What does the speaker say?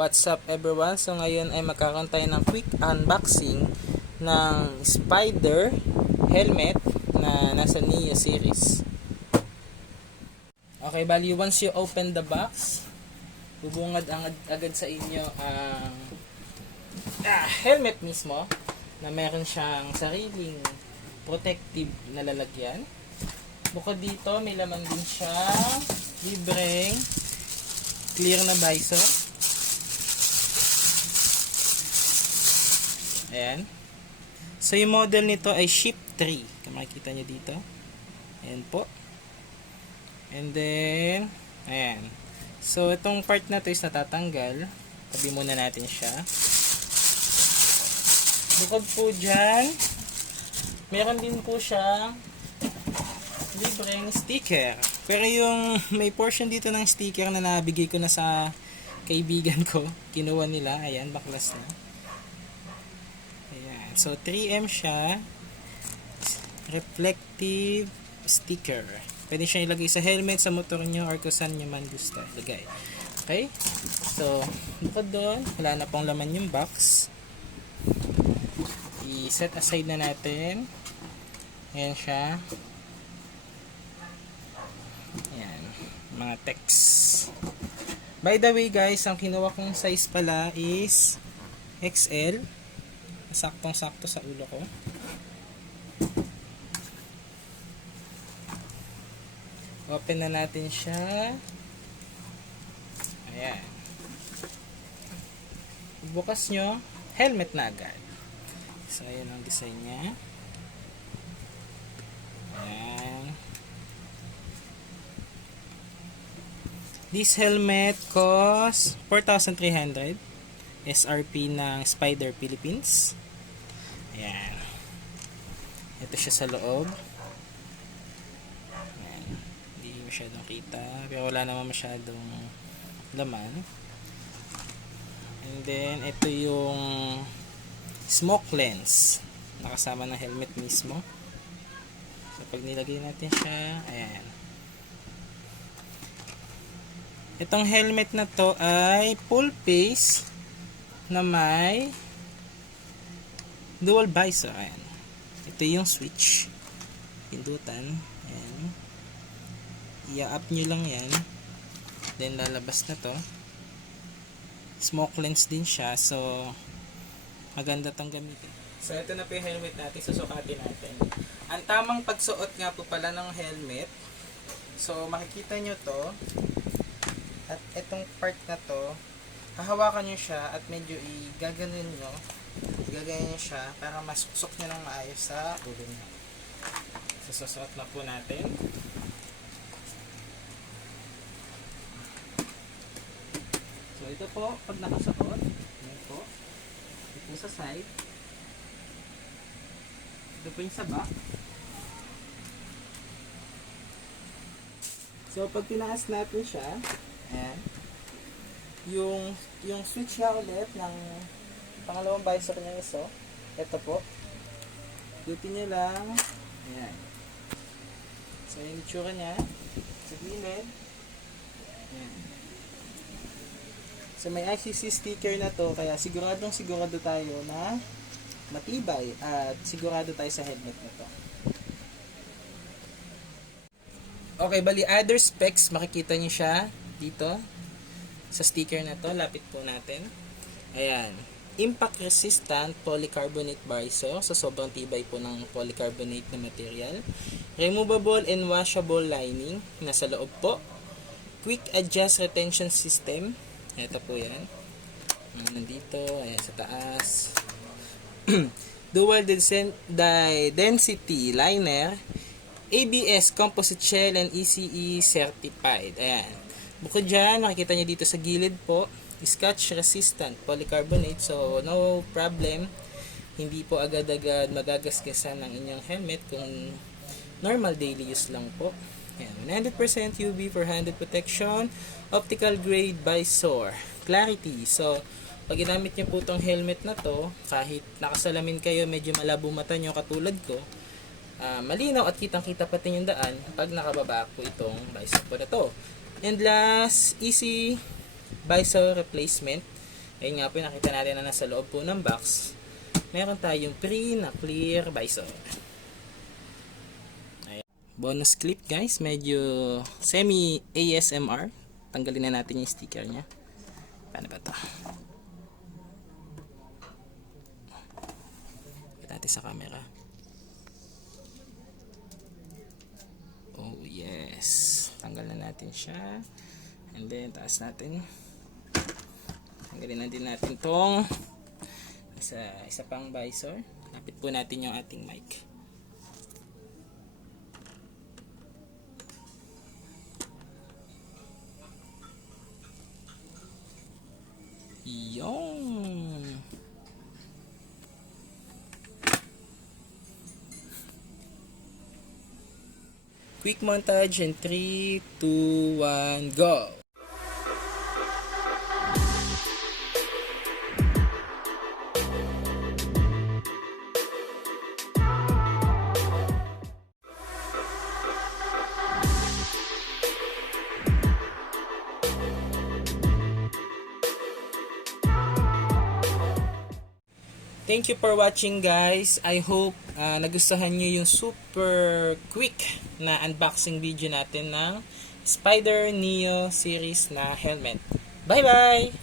What's up everyone? So ngayon ay magkakaroon tayo ng quick unboxing ng SPYDER HELMET na nasa Neo series. Okay, bali once you open the box, bubungad agad sa inyo ang helmet mismo na meron siyang sariling protective na lalagyan. Bukod dito, may laman din siyang libreng clear na visor. Ayan. So, yung model nito ay Ship 3. Kung makikita nyo dito. Ayan po. And then, ayan. So, itong part na to is natatanggal. Tabi muna natin siya. Bukod po dyan, meron din po siyang libreng sticker. Pero yung may portion dito ng sticker na nabigay ko na sa kaibigan ko, kinuha nila. Ayan, baklas na. Ayan. So, 3M siya. Reflective sticker. Pwede siya ilagay sa helmet, sa motor nyo, or kung saan nyo man gusto ilagay. Okay? So, bukod doon, wala na pong laman yung box. I-set aside na natin. Ayan siya. Ayan. Mga text. By the way guys, ang kinuha kong size pala is XL. Saktong-sakto sa ulo ko. Open na natin siya. Ayan. Bukas nyo, helmet na agad. So, ayan ang design niya. Ayan. This helmet costs 4,300. SRP ng SPYDER Philippines. Ayan. Ito siya sa loob. Ayan. Hindi masyadong kita. Pero wala naman masyadong laman. And then, ito yung smoke lens. Nakasama ng helmet mismo. So, pag nilagay natin siya, ayan. Itong helmet na to ay full face na may dual visor. Ayan. Ito yung switch. Pindutan. Ayan. I-up nyo lang yan. Then lalabas na to. Smoke lens din siya. So, maganda tong gamitin. So, ito na po yung helmet natin. Susukatin natin. Ang tamang pagsuot nga po pala ng helmet. So, makikita nyo to. At itong part na to, hahawakan nyo siya at medyo igaganon nyo. Igaganon nyo siya para masuksok nyo ng maayos sa ulo nyo. So, susuot na po natin. So, ito po, pag nakasuot, ito po. Ito sa side. Ito po yung sa back. So, pag tinaas natin siya, ayan. Yung switch nga ulit ng pangalawang visor niya iso. Ito po. Dutin nyo lang. Ayan. So, yung itsura niya. Sa gilid. Ayan. So, may ICC sticker na to. Kaya sigurado tayo na matibay. At sigurado tayo sa helmet na to. Okay, bali other specs. Makikita nyo siya dito sa sticker na to. Lapit po natin. Ayan. Impact resistant polycarbonate visor. So, sobrang tibay po ng polycarbonate na material. Removable and washable lining. Nasa loob po. Quick adjust retention system. Ito po yan. Nandito. Ayan, sa taas. Dual density liner. ABS composite shell and ECE certified. Ayan. Bukod dyan, makikita nyo dito sa gilid po, scratch resistant polycarbonate. So, no problem. Hindi po agad-agad magagasgasan ng inyong helmet kung normal daily use lang po. Ayan. 100% UV for 100 protection. Optical grade visor. Clarity. So, pag ginamit nyo po itong helmet na to, kahit nakasalamin kayo, medyo malabo mata nyo katulad ko, malinaw at kitang-kita pati yung daan pag nakababa po itong visor po na to. And last, easy visor replacement. Ayun nga po, nakita natin na nasa loob po ng box. Meron tayong free na clear visor. Ayan. Bonus clip guys, medyo semi ASMR. Tanggalin na natin yung sticker nya. Paano ba to? Natin sa camera. Oh yes, tanggal na natin siya, and then taas natin, tanggalin na din natin tong isa pang visor. Lapit po natin yung ating mic. Yung quick montage in 3, 2, 1, go! Thank you for watching guys. I hope nagustuhan nyo yung super quick na unboxing video natin ng Spider Neo series na helmet. Bye bye!